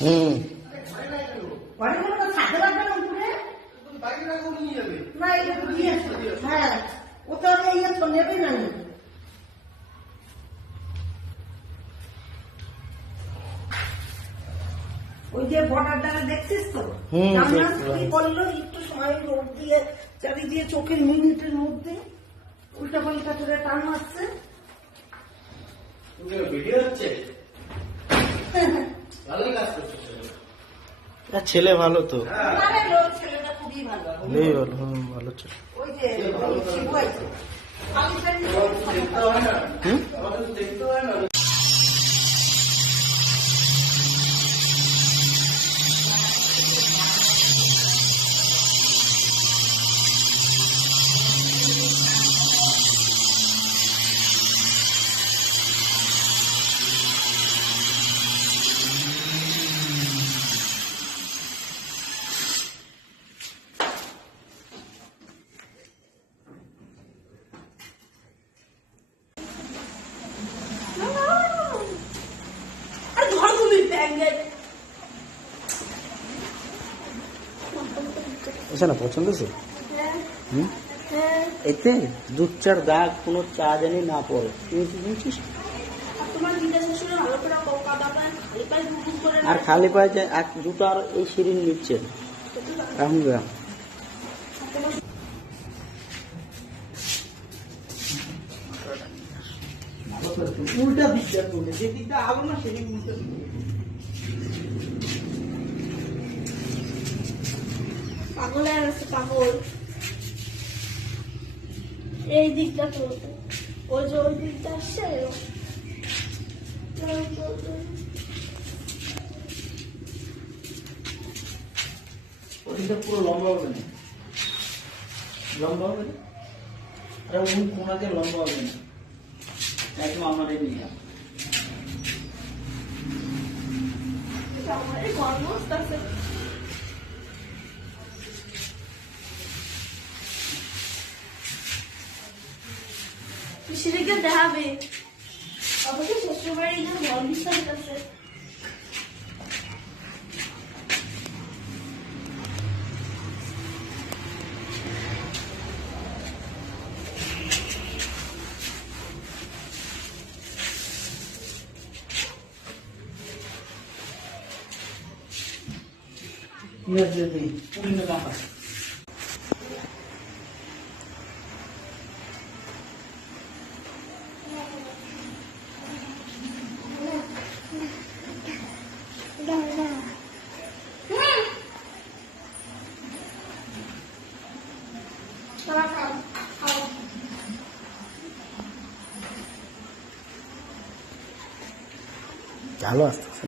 হুম হ্যাঁ ও তো নেবে না। ওই যে বর্ডার দ্বারা দেখছিস তো করলো একটু সময় রোদ দিয়ে চারি দিয়ে চোখের মিনিটের মধ্যে উল্টা পাল্টা করে টান মারছে। ভিডিও হচ্ছে ভালোই কাজ করছে ছেলে ভালো তো ছেলেটা খুবই ভালো। ভালো ছিল। ওই যে দেখতে হয় না। না পছন্দ আছে এতে দুধ চার দাগ কোনো চা জানি না পড়ে তুই কি বুঝছিস? আর খালি পায়ে যে এক দুটো আর এই সিরিন নিচ্ছে এখন উল্টা দিকটা করবে, যে দিকটা আলো না সেদিক উল্টা দিবে। পাগলের আছে পাগল, এই দিকটা চলতে ওই যে ওই দিকটা আসছে ওদিকটা পুরো লম্বা হবে না, লম্বা হবে না, আর ওই কোনাতে লম্বা হবে না, একদম আমাদের নিয়ে পিসিকে দেখাবে আমাকে শ্বশুর বাড়ি যে ঘর বিছানা আছে ভালো আসতে